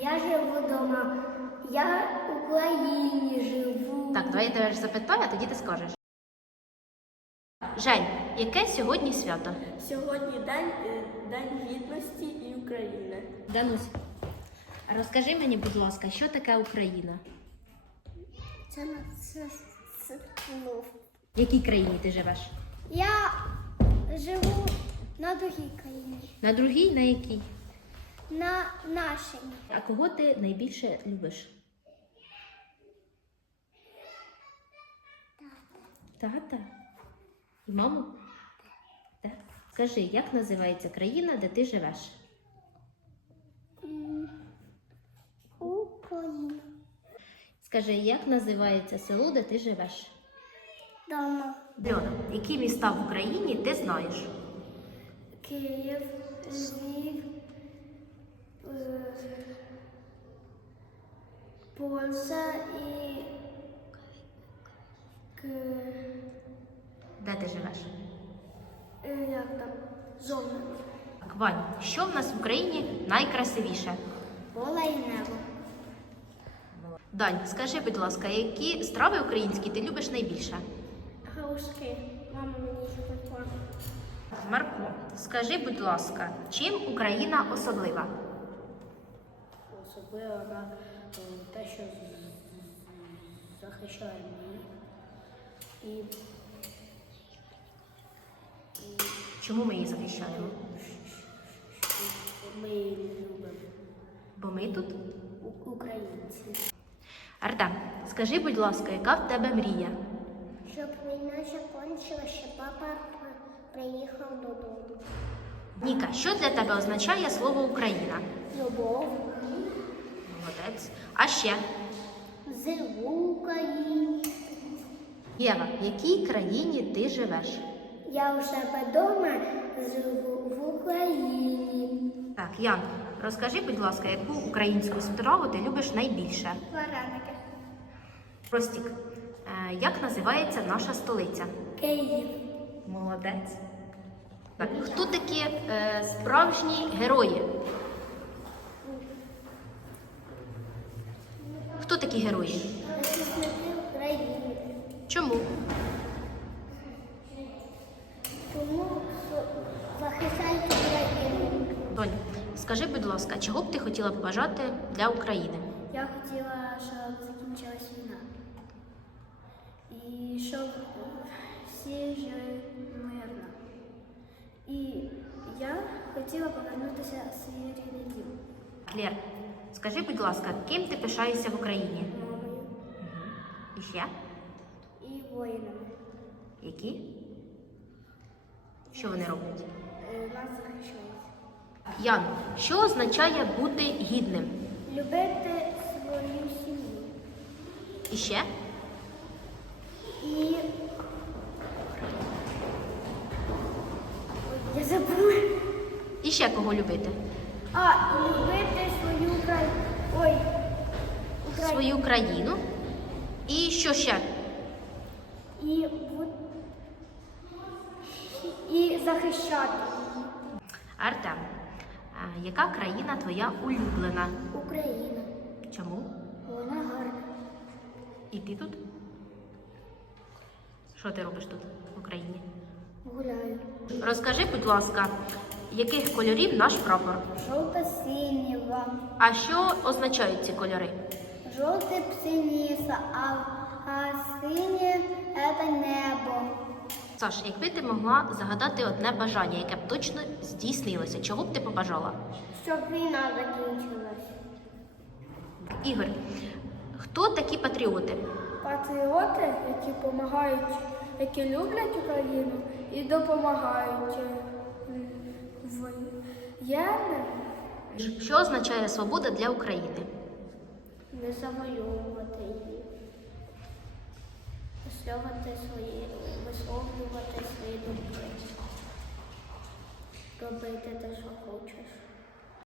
Я живу вдома. Я в Україні живу. Так, давай я тебе запитаю, а тоді ти скажеш. Жень, яке сьогодні свято? Сьогодні день, е, день гідності і України. Данусь, розкажи мені, будь ласка, що таке Україна? Це на це, це ну. В якій країні ти живеш? Я живу на другій країні. На другій, на якій? На нашій. А кого ти найбільше любиш? Тата. І маму? Так. Скажи, як називається країна, де ти живеш? Україна. Скажи, як називається село, де ти живеш? Дома. Діона, які міста в Україні ти знаєш? Київ, Львів, Польща і Де ти живеш? е, як там? Зона. Так, Вань, що в нас в Україні найкрасивіше? Поле і небо. Дань, скажи, будь ласка, які страви українські ти любиш найбільше? Галушки. Мама мені запекла. Марко, скажи, будь ласка, чим Україна особлива? Особливо на е, те, що захищає її. І, Чому ми її захищаємо? ми її любимо. Бо ми тут. У- Українці. Артем, скажи, будь ласка, яка в тебе мрія? Щоб війна закінчила, щоб папа приїхав додому. Ніка, що для тебе означає слово Україна? Любов. Молодець. А ще Живу в Україні. Єва, в якій країні ти живеш? Я у себе вдома живу в Україні. Так, Ян, розкажи, будь ласка, яку українську страву ти любиш найбільше? Вареники. Простік, е, як називається наша столиця? Київ. Молодець. Так, хто такі е, справжні герої? Хто такі герої? Захисники України. Чому? Тому захищають Україну. Донь, скажи, будь ласка, чого б ти хотіла побажати для України? Я хотіла, щоб закінчилась війна. І щоб всі жили мирно. І я хотіла повернутися в свій рідний дім. Лєр, скажи, будь ласка, ким ти пишаєшся в Україні? Мамою І ще? і воїнами. Які? Що вони роблять? Е, Нас захищають. Ян, що означає бути гідним? Любити свою сім'ю. І ще? І. Я забула. І ще кого любити? А, любити свою Україну. Ой. Україну. Свою країну. І що ще? І, і захищати Артем, а яка країна твоя улюблена? Україну. Чому? Вона гарна. І ти тут? Що ти робиш тут в Україні? Гуляю. Розкажи, будь ласка, яких кольорів наш прапор? Жовта синіва. А що означають ці кольори? Жовте пшениця, а, а синє це небо. Саш, якби ти могла загадати одне бажання, яке б точно здійснилося, чого б ти побажала? Щоб війна закінчилась. Ігор, хто такі патріоти? Патріоти, які допомагають, які люблять Україну і допомагають воєнним Що означає свобода для України? Не завоювати її. Висловлювати свої, висловлювати свої думки. Робити те, що хочеш.